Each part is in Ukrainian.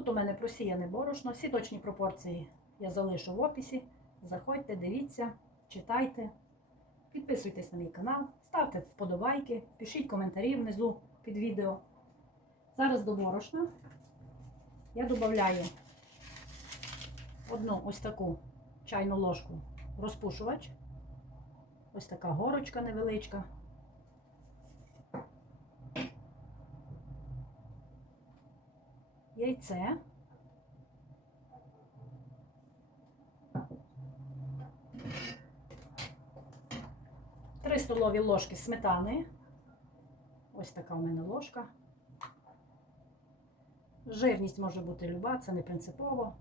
Тут у мене просіяне борошно. Всі точні пропорції я залишу в описі. Заходьте, дивіться, читайте. Підписуйтесь на мій канал, ставте вподобайки, пишіть коментарі внизу під відео. Зараз до борошна я додаю одну ось таку чайну ложку розпушувач. Ось така горочка невеличка. Яйце. Три столові ложки сметани. Ось така у мене ложка. Жирність може бути люба, це не принципово.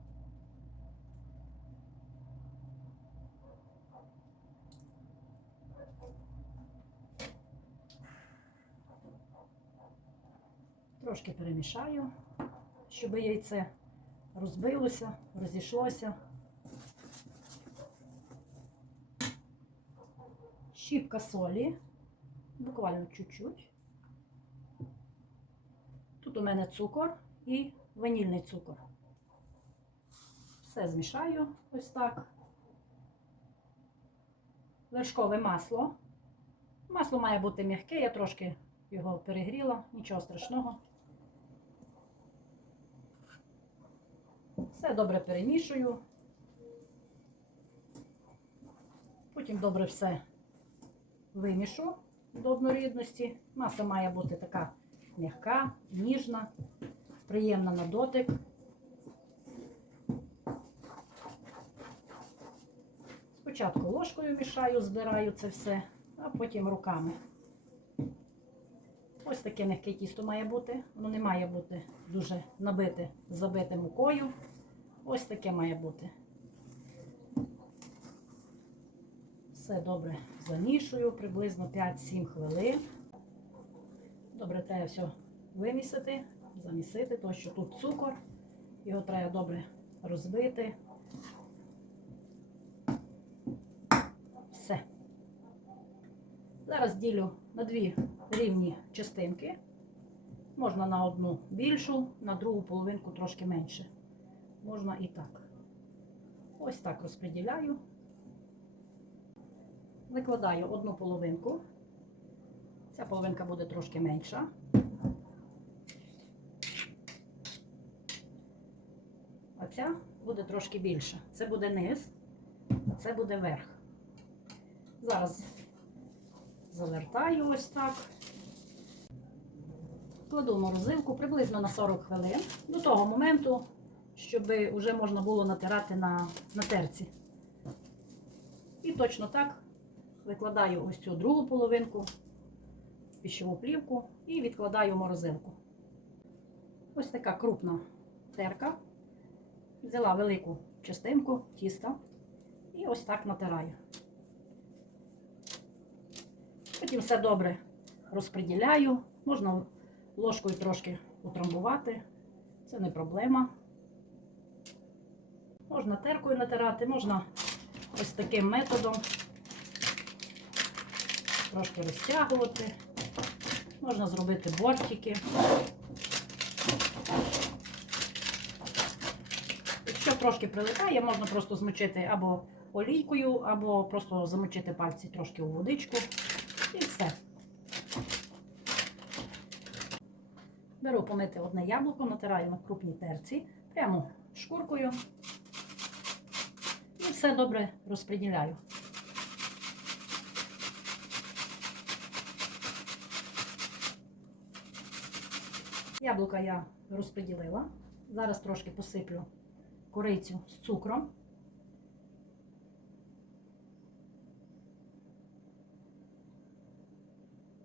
Трошки перемішаю, щоб яйце розбилося, розійшлося. Щіпка солі, буквально чуть-чуть. Тут у мене цукор і ванільний цукор. Все змішаю ось так. Вершкове масло. Масло має бути м'яке, я трошки його перегріла, нічого страшного. Все добре перемішую. Потім добре все вимішу до однорідності. Маса має бути така м'яка, ніжна, приємна на дотик. Спочатку ложкою мішаю, збираю це все, а потім руками. Ось таке м'яке тісто має бути. Воно не має бути дуже набите, забите мукою. Ось таке має бути. Все добре замішую, приблизно 5-7 хвилин. Добре, треба все вимісити, замісити, тому що тут цукор. Його треба добре розбити. Все. Зараз ділю на дві рівні частинки. Можна на одну більшу, на другу половинку трошки менше. Можна і так. Ось так розподіляю. Викладаю одну половинку. Ця половинка буде трошки менша. А ця буде трошки більша. Це буде низ, а це буде верх. Зараз завертаю ось так. Кладу в морозилку приблизно на 40 хвилин. До того моменту, щоб вже можна було натирати на, на терці. І точно так викладаю ось цю другу половинку, піщову плівку і відкладаю в морозилку. Ось така крупна терка. Взяла велику частинку тіста і ось так натираю. Потім все добре розподіляю. Можна ложкою трошки утрамбувати, це не проблема. Можна теркою натирати, можна ось таким методом трошки розтягувати. Можна зробити бортики. Якщо трошки прилипає, можна просто змочити або олійкою, або просто замочити пальці трошки у водичку. І все. Беру помити одне яблуко, натираю на крупній терці, прямо шкуркою. І все добре розподіляю. Яблука я розподілила. Зараз трошки посиплю корицю з цукром.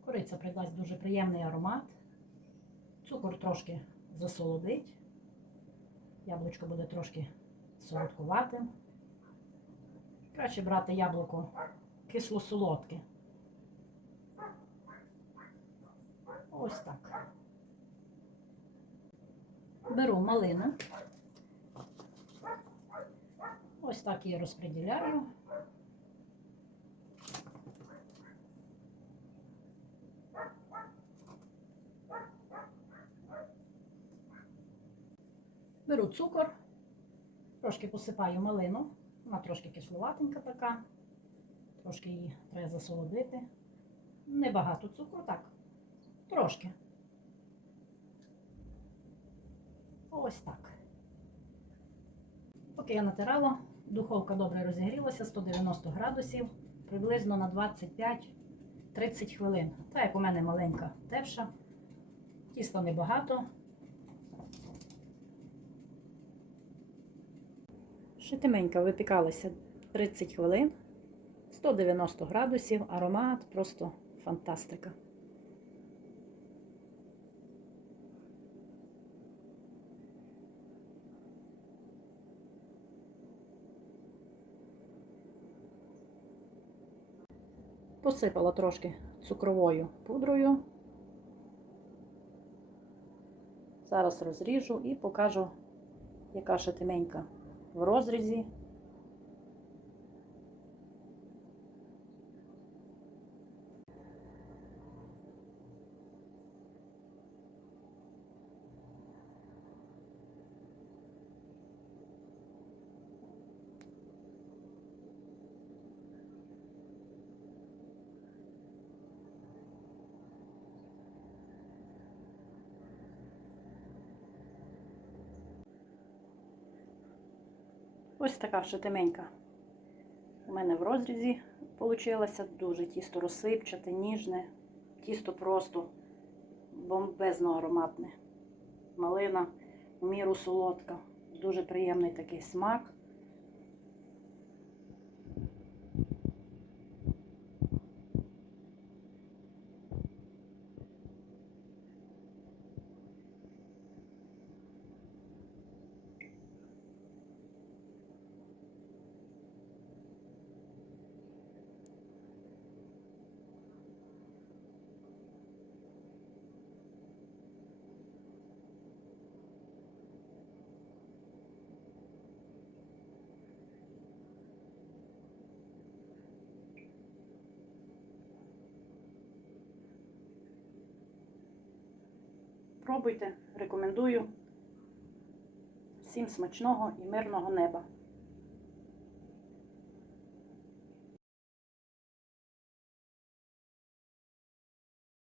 Кориця придасть дуже приємний аромат. Цукор трошки засолодить. Яблучко буде трошки солодкуватим. Краще брати яблуко кисло-солодке. Ось так. Беру малину. Ось так її розподіляю. Беру цукор, трошки посипаю малину. Вона трошки кисловатенька така. Трошки її треба засолодити. Небагато цукру, так. Трошки. Ось так. Поки я натирала, духовка добре розігрілася, 190 градусів, приблизно на 25-30 хвилин. Так як у мене маленька тепша, тіста небагато. Шитименька випікалася 30 хвилин, 190 градусів, аромат просто фантастика. Посипала трошки цукровою пудрою. Зараз розріжу і покажу, яка шатименька в розрізі. Ось така шатименька. У мене в розрізі вийшло дуже тісто розсипчате, ніжне, тісто просто бомбезно ароматне. Малина в міру солодка, дуже приємний такий смак. Пробуйте, рекомендую. Всім смачного і мирного неба!